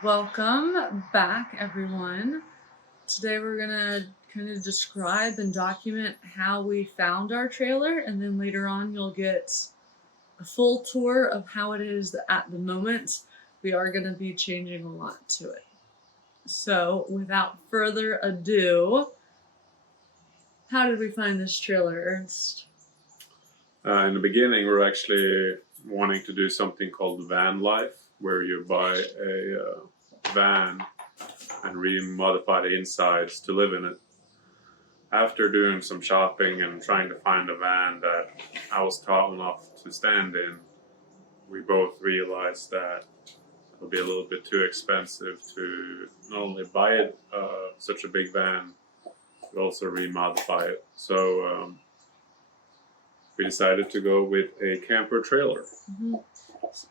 Welcome back, everyone. Today we're gonna kind of describe and document how we found our trailer, and then later on you'll get a full tour of how it is at the moment. We are gonna be changing a lot to it. So, without further ado, how did we find this trailer, Ernst? In the beginning, we're actually wanting to do something called van life, where you buy a van and remodify the insides to live in it. After doing some shopping and trying to find a van that I was tall enough to stand in, we both realized that it would be a little bit too expensive to not only buy it, such a big van, but also remodify it. So we decided to go with a camper trailer. Mm-hmm.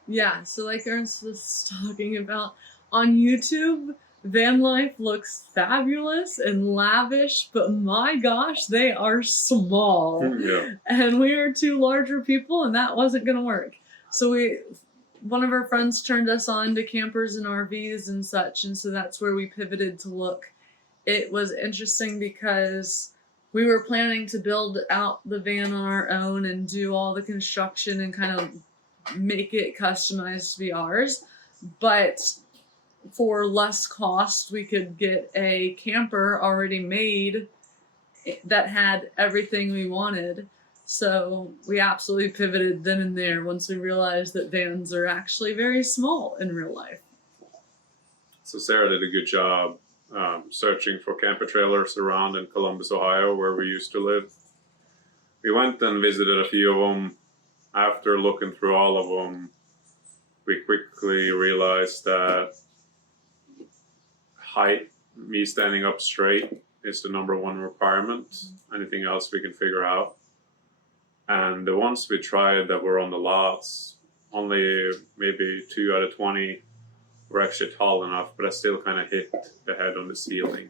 Yeah, so like Ernst was talking about, on YouTube, van life looks fabulous and lavish, but my gosh, they are small. Yeah. And we are two larger people, and that wasn't going to work. So one of our friends turned us on to campers and RVs and such, and so that's where we pivoted to look. It was interesting because we were planning to build out the van on our own and do all the construction and kind of make it customized to be ours, but for less cost we could get a camper already made that had everything we wanted. So we absolutely pivoted then and there once we realized that vans are actually very small in real life. So Sarah did a good job searching for camper trailers around in Columbus, Ohio, where we used to live. We went and visited a few of them. After looking through all of them, we quickly realized that height, me standing up straight, is the number one requirement. Anything else we can figure out. And the ones we tried that were on the lots, only maybe 2 out of 20 were actually tall enough, but I still kind of hit the head on the ceiling.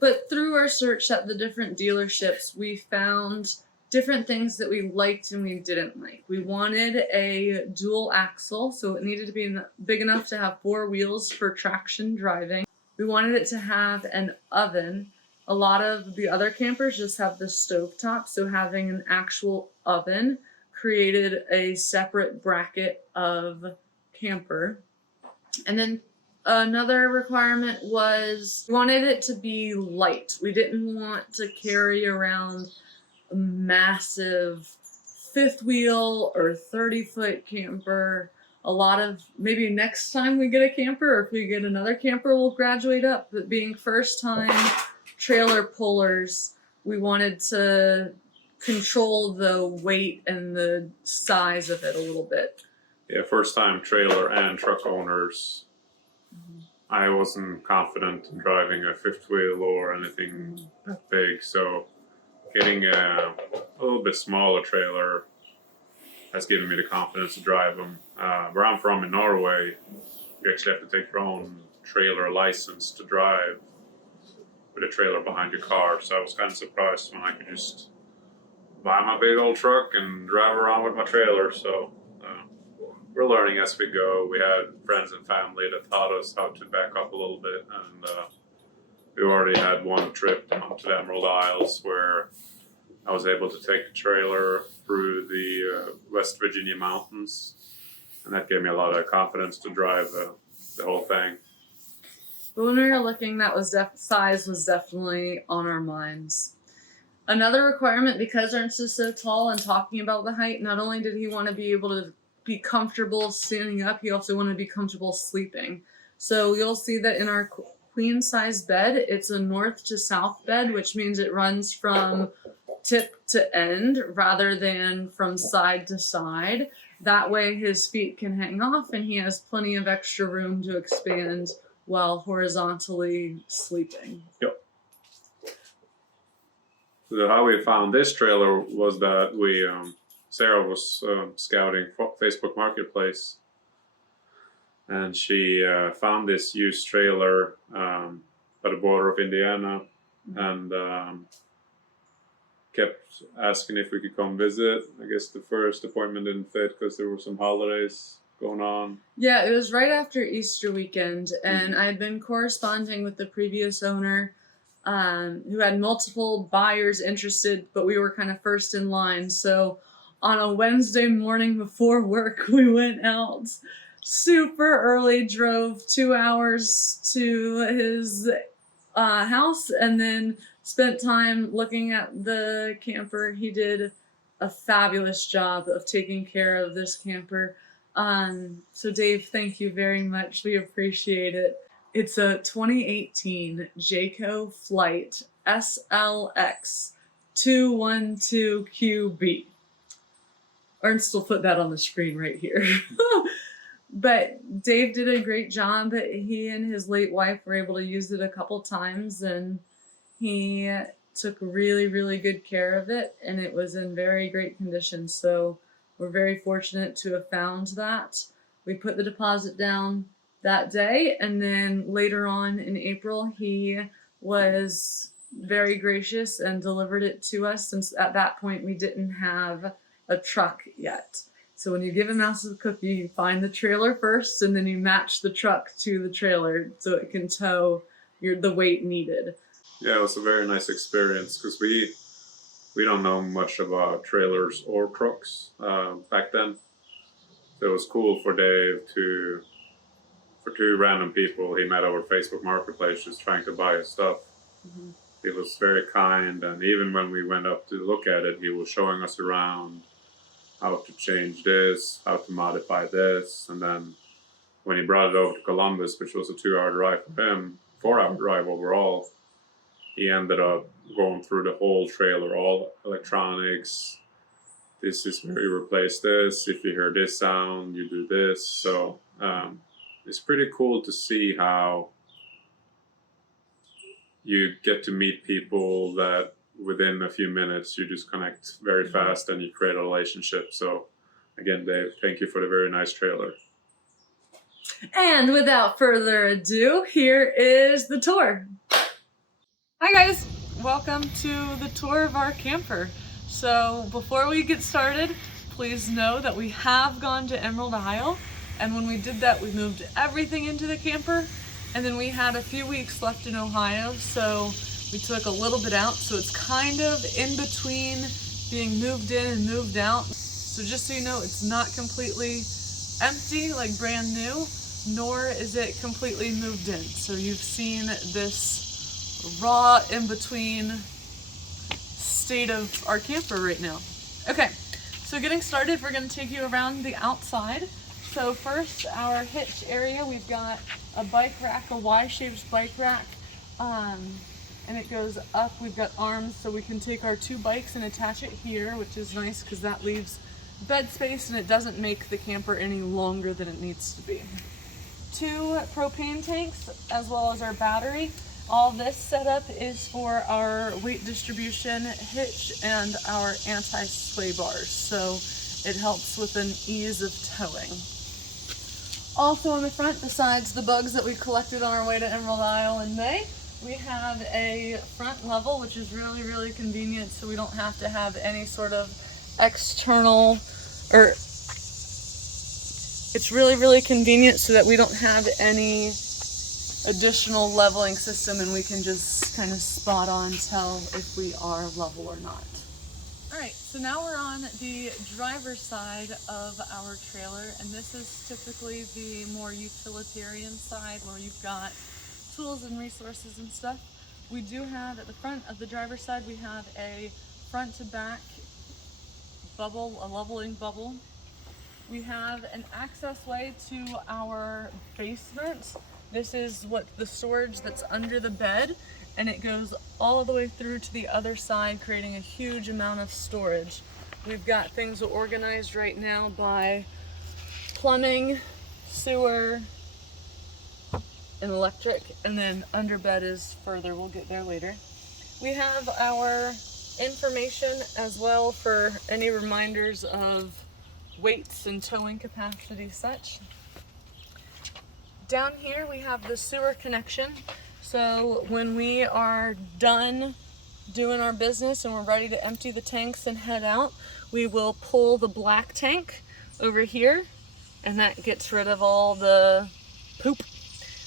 But through our search at the different dealerships, we found different things that we liked and we didn't like. We wanted a dual axle, so it needed to be big enough to have 4 wheels for traction driving. We wanted it to have an oven. A lot of the other campers just have the stovetop, so having an actual oven created a separate bracket of camper. And then another requirement was we wanted it to be light. We didn't want to carry around a massive 5th wheel or 30-foot camper. A lot of, maybe next time we get a camper, or if we get another camper, we'll graduate up. But being first-time trailer pullers, we wanted to control the weight and the size of it a little bit. Yeah, first-time trailer and truck owners. I wasn't confident in driving a 5th wheel or anything that big, so getting a little bit smaller trailer has given me the confidence to drive them. Where I'm from in Norway, you actually have to take your own trailer license to drive with a trailer behind your car, so I was kind of surprised when I could just buy my big old truck and drive around with my trailer. So we're learning as we go. We had friends and family that taught us how to back up a little bit, and we already had one trip down to the Emerald Isles where I was able to take the trailer through the West Virginia mountains, and that gave me a lot of confidence to drive the whole thing. But when we were looking, that was size was definitely on our minds. Another requirement, because Ernst is so tall and talking about the height, not only did he want to be able to be comfortable standing up, he also wanted to be comfortable sleeping. So you'll see that in our queen size bed, it's a north to south bed, which means it runs from tip to end rather than from side to side. That way his feet can hang off and he has plenty of extra room to expand while horizontally sleeping. Yep. So how we found this trailer was that we Sarah was scouting Facebook Marketplace, and she found this used trailer by the border of Indiana, and asking if we could come visit. I guess the first appointment didn't fit because there were some holidays going on? Yeah, it was right after Easter weekend, and I had been corresponding with the previous owner, who had multiple buyers interested, but we were kind of first in line. So on a Wednesday morning before work, we went out super early, drove 2 hours to his house, and then spent time looking at the camper. He did a fabulous job of taking care of this camper. So Dave, thank you very much. We appreciate it. It's a 2018 Jayco Flight SLX 212QB. Ernst will put that on the screen right here. But Dave did a great job. He and his late wife were able to use it a couple times, and he took really, really good care of it, and it was in very great condition. So we're very fortunate to have found that. We put the deposit down that day, and then later on in April, he was very gracious and delivered it to us, since at that point we didn't have a truck yet. So when you give a mouse a cookie, you find the trailer first, and then you match the truck to the trailer so it can tow the weight needed. Yeah, it was a very nice experience because we don't know much about trailers or trucks back then. So it was cool for Dave for two random people he met over Facebook Marketplace just trying to buy his stuff. Mm-hmm. He was very kind, and even when we went up to look at it, he was showing us around how to change this, how to modify this, and then when he brought it over to Columbus, which was a 2-hour drive for him, 4-hour drive overall, he ended up going through the whole trailer, all electronics. This is where you replace this. If you hear this sound, you do this. So it's pretty cool to see how you get to meet people that within a few minutes you just connect very fast and you create a relationship. So again, Dave, thank you for the very nice trailer. And without further ado, here is the tour. Hi guys, welcome to the tour of our camper. So before we get started, please know that we have gone to Emerald Isle, and when we did that, we moved everything into the camper, and then we had a few weeks left in Ohio, so we took a little bit out, so it's kind of in between being moved in and moved out. So just so you know, it's not completely empty, like brand new, nor is it completely moved in. So you've seen this raw in-between state of our camper right now. Okay, so getting started, we're going to take you around the outside. So first, our hitch area, we've got a bike rack, a Y-shaped bike rack, and it goes up. We've got arms so we can take our 2 bikes and attach it here, which is nice because that leaves bed space and it doesn't make the camper any longer than it needs to be. 2 propane tanks as well as our battery. All this setup is for our weight distribution hitch and our anti-sway bars, so it helps with an ease of towing. Also on the front, besides the bugs that we collected on our way to Emerald Isle in May, we have a front level, which is really, really convenient, so we don't have to have any sort of external, or it's really, really convenient so that we don't have any additional leveling system, and we can just kind of spot on tell if we are level or not. Alright, so now we're on the driver's side of our trailer, and this is typically the more utilitarian side where you've got tools and resources and stuff. We do have at the front of the driver's side, we have a front to back bubble, a leveling bubble. We have an access way to our basement. This is what the storage that's under the bed, and it goes all the way through to the other side, creating a huge amount of storage. We've got things organized right now by plumbing, sewer, and electric, and then under bed is further. We'll get there later. We have our information as well for any reminders of weights and towing capacity such. Down here we have the sewer connection, so when we are done doing our business and we're ready to empty the tanks and head out, we will pull the black tank over here and that gets rid of all the poop.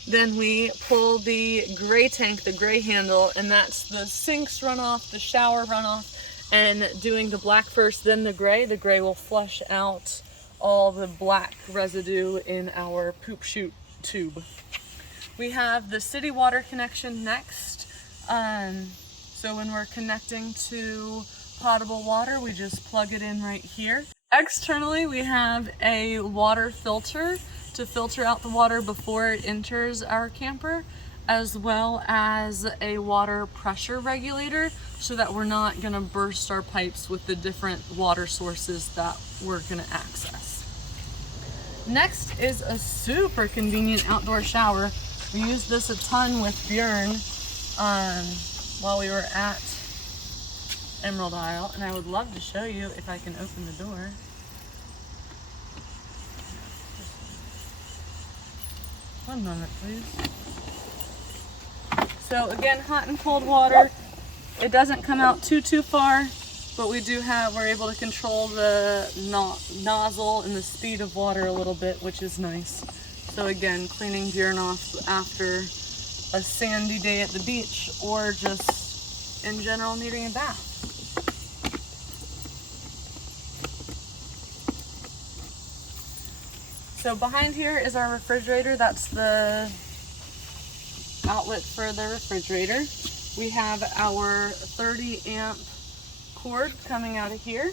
Then we pull the gray tank, the gray handle, and that's the sinks runoff, the shower runoff, and doing the black first, then the gray. The gray will flush out all the black residue in our poop chute tube. We have the city water connection next. So when we're connecting to potable water, we just plug it in right here. Externally, we have a water filter to filter out the water before it enters our camper, as well as a water pressure regulator so that we're not gonna burst our pipes with the different water sources that we're gonna access. Next is a super convenient outdoor shower. We used this a ton with Bjorn while we were at Emerald Isle, and I would love to show you if I can open the door. One moment, please. So again, hot and cold water. It doesn't come out too far, but we're able to control the nozzle and the speed of water a little bit, which is nice. So again, cleaning Bjorn off after a sandy day at the beach, or just in general needing a bath. So behind here is our refrigerator. That's the outlet for the refrigerator. We have our 30 amp cord coming out of here.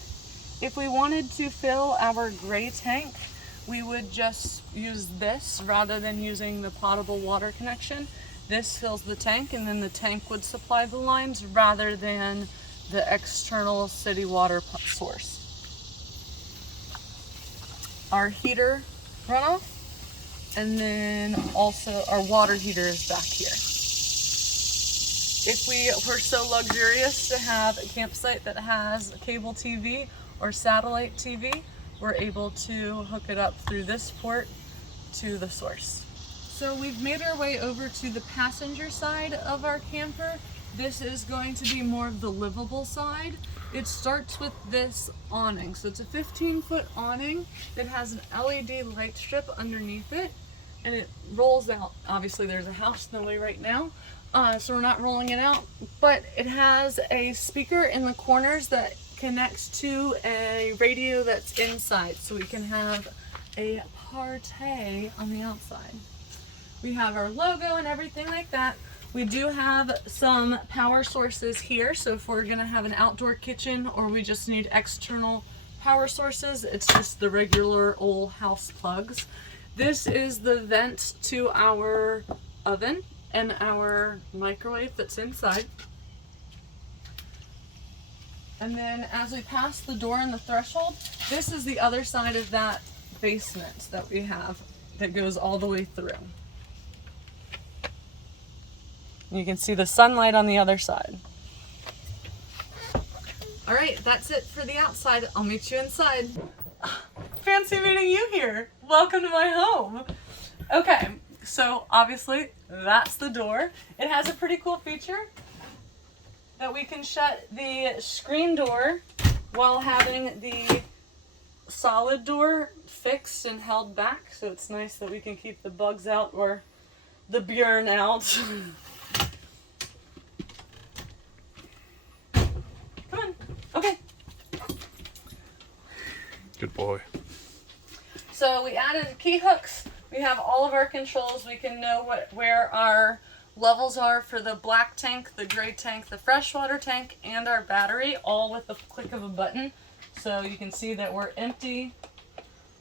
If we wanted to fill our gray tank, we would just use this rather than using the potable water connection. This fills the tank, and then the tank would supply the lines rather than the external city water source. Our heater runoff, and then also our water heater is back here. If we were so luxurious to have a campsite that has cable TV or satellite TV, we're able to hook it up through this port to the source. So we've made our way over to the passenger side of our camper. This is going to be more of the livable side. It starts with this awning. So it's a 15-foot awning that has an LED light strip underneath it, and it rolls out. Obviously there's a house in the way right now, so we're not rolling it out, but it has a speaker in the corners that connects to a radio that's inside, so we can have a party on the outside. We have our logo and everything like that. We do have some power sources here, so if we're gonna have an outdoor kitchen or we just need external power sources, it's just the regular old house plugs. This is the vent to our oven and our microwave that's inside. And then as we pass the door and the threshold, this is the other side of that basement that we have that goes all the way through. You can see the sunlight on the other side. All right, that's it for the outside. I'll meet you inside. Fancy meeting you here. Welcome to my home. Okay, so obviously that's the door. It has a pretty cool feature that we can shut the screen door while having the solid door fixed and held back. So it's nice that we can keep the bugs out or the Bjorn out. Okay. Good boy. So we added key hooks. We have all of our controls. We can know where our levels are for the black tank, the gray tank, the freshwater tank, and our battery, all with the click of a button. So you can see that we're empty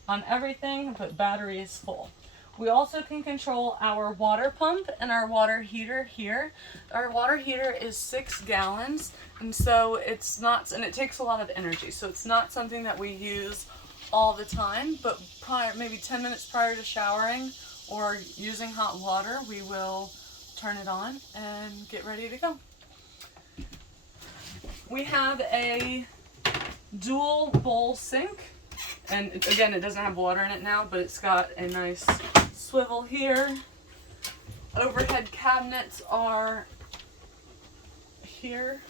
on everything, but battery is full. We also can control our water pump and our water heater here. Our water heater is 6 gallons, and so it's not, and it takes a lot of energy, so it's not something that we use all the time, but maybe 10 minutes prior to showering or using hot water, we will turn it on and get ready to go. We have a dual bowl sink, and again, it doesn't have water in it now, but it's got a nice swivel here. Overhead cabinets are here.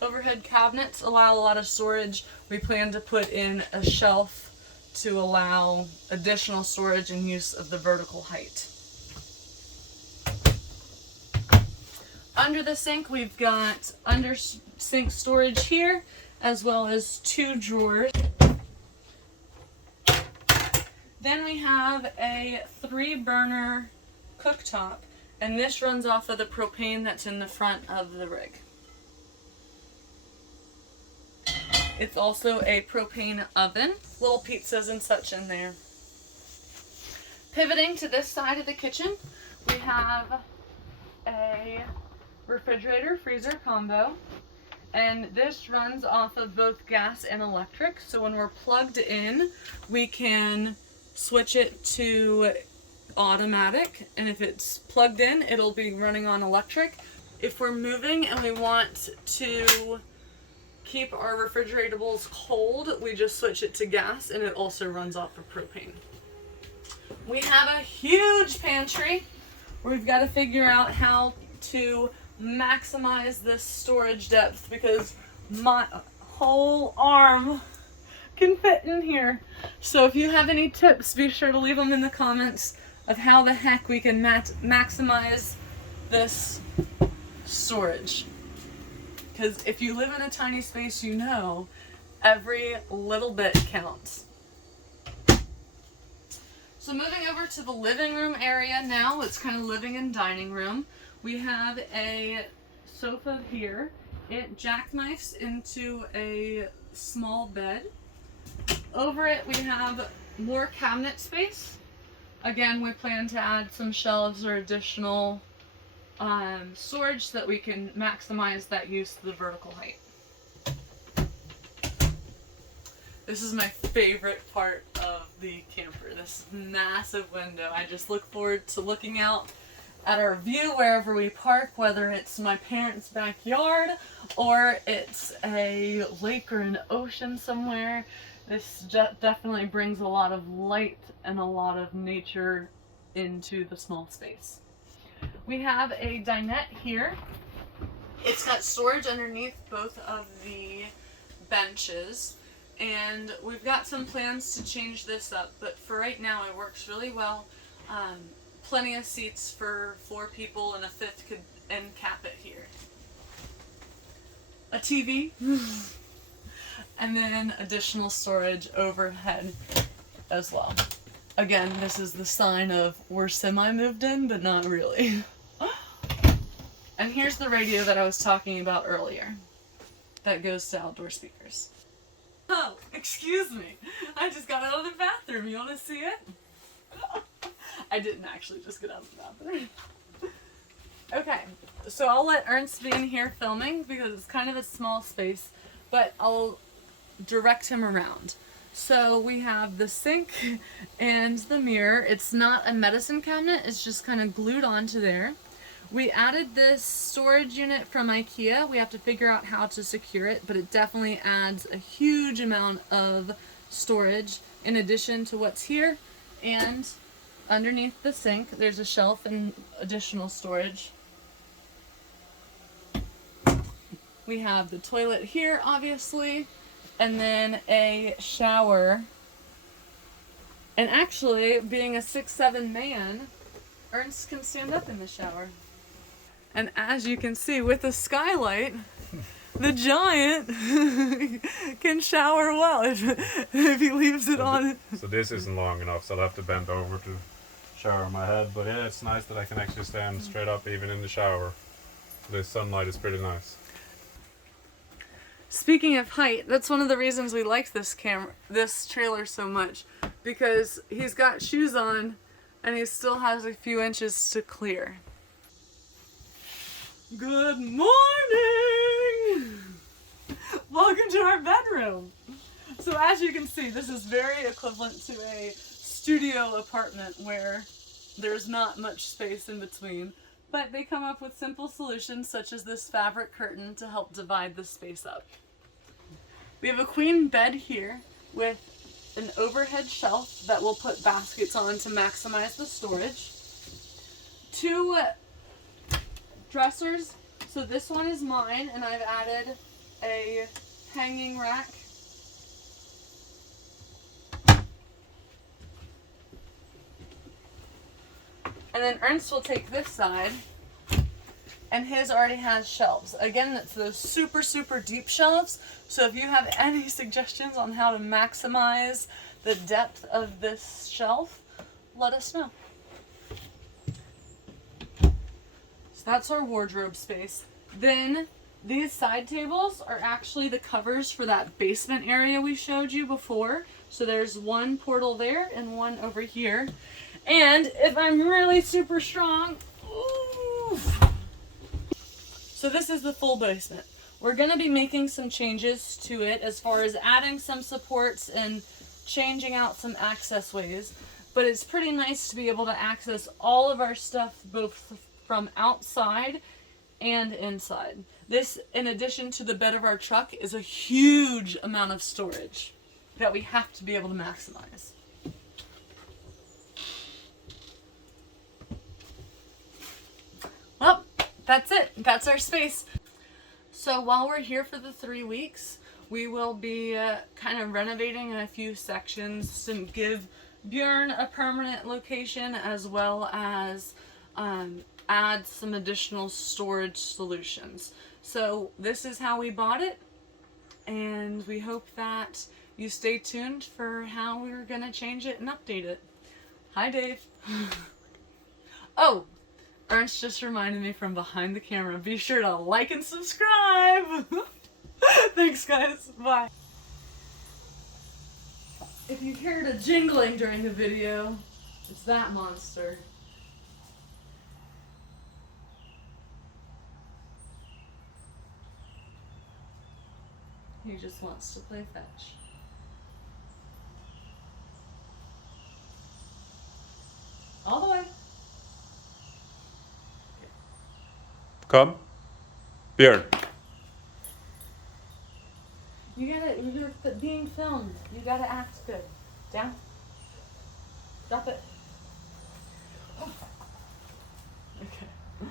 Overhead cabinets allow a lot of storage. We plan to put in a shelf to allow additional storage and use of the vertical height. Under the sink, we've got under sink storage here, as well as 2 drawers. Then we have a 3-burner cooktop, and this runs off of the propane that's in the front of the rig. It's also a propane oven, little pizzas and such in there. Pivoting to this side of the kitchen, we have a refrigerator freezer combo, and this runs off of both gas and electric. So when we're plugged in, we can switch it to automatic, and if it's plugged in, it'll be running on electric. If we're moving and we want to keep our refrigerables cold, we just switch it to gas, and it also runs off of propane. We have a huge pantry where we've got to figure out how to maximize this storage depth, because my whole arm can fit in here. So if you have any tips, be sure to leave them in the comments of how the heck we can maximize this storage. Because if you live in a tiny space, you know every little bit counts. So moving over to the living room area now, it's kind of living and dining room. We have a sofa here. It jackknifes into a small bed. Over it we have more cabinet space. Again, we plan to add some shelves or additional storage so that we can maximize that use of the vertical height. This is my favorite part of the camper, this massive window. I just look forward to looking out at our view wherever we park, whether it's my parents' backyard or it's a lake or an ocean somewhere. This definitely brings a lot of light and a lot of nature into the small space. We have a dinette here. It's got storage underneath both of the benches, and we've got some plans to change this up, but for right now it works really well. Plenty of seats for 4 people, and a 5th could end cap it here. A TV, and then additional storage overhead as well. Again, this is the sign of we're semi-moved in, but not really. And here's the radio that I was talking about earlier. That goes to outdoor speakers. Oh, excuse me. I just got out of the bathroom. You want to see it? I didn't actually just get out of the bathroom. Okay, so I'll let Ernst be in here filming because it's kind of a small space, but I'll direct him around. So we have the sink and the mirror. It's not a medicine cabinet, it's just kind of glued onto there. We added this storage unit from IKEA. We have to figure out how to secure it, but it definitely adds a huge amount of storage in addition to what's here. And underneath the sink, there's a shelf and additional storage. We have the toilet here, obviously, and then a shower. And actually, being a 6'7" man, Ernst can stand up in the shower. And as you can see, with the skylight, the giant can shower well if he leaves it on. So this isn't long enough, so I'll have to bend over to shower my head. But yeah, it's nice that I can actually stand straight up even in the shower. The sunlight is pretty nice. Speaking of height, that's one of the reasons we liked this trailer so much, because he's got shoes on and he still has a few inches to clear. Good morning! Welcome to our bedroom. So as you can see, this is very equivalent to a studio apartment where there's not much space in between, but they come up with simple solutions such as this fabric curtain to help divide the space up. We have a queen bed here with an overhead shelf that we'll put baskets on to maximize the storage. 2 dressers. So this one is mine, and I've added a hanging rack And then Ernst will take this side, and his already has shelves. Again, it's those super, super deep shelves. So if you have any suggestions on how to maximize the depth of this shelf, let us know. So that's our wardrobe space. Then these side tables are actually the covers for that basement area we showed you before. So there's one portal there and one over here. And if I'm really super strong, ooh. So this is the full basement. We're gonna be making some changes to it as far as adding some supports and changing out some access ways. But it's pretty nice to be able to access all of our stuff both from outside and inside. This, in addition to the bed of our truck, is a huge amount of storage that we have to be able to maximize. Well, that's it. That's our space. So while we're here for the 3 weeks, we will be kind of renovating in a few sections to give Bjorn a permanent location, as well as add some additional storage solutions. So this is how we bought it, and we hope that you stay tuned for how we're gonna change it and update it. Hi, Dave. Oh, Ernst just reminded me from behind the camera. Be sure to like and subscribe. Thanks, guys. Bye. If you heard a jingling during the video, it's that monster. He just wants to play fetch. All the way. Come. Björn. You're being filmed. You gotta act good. Down. Drop it.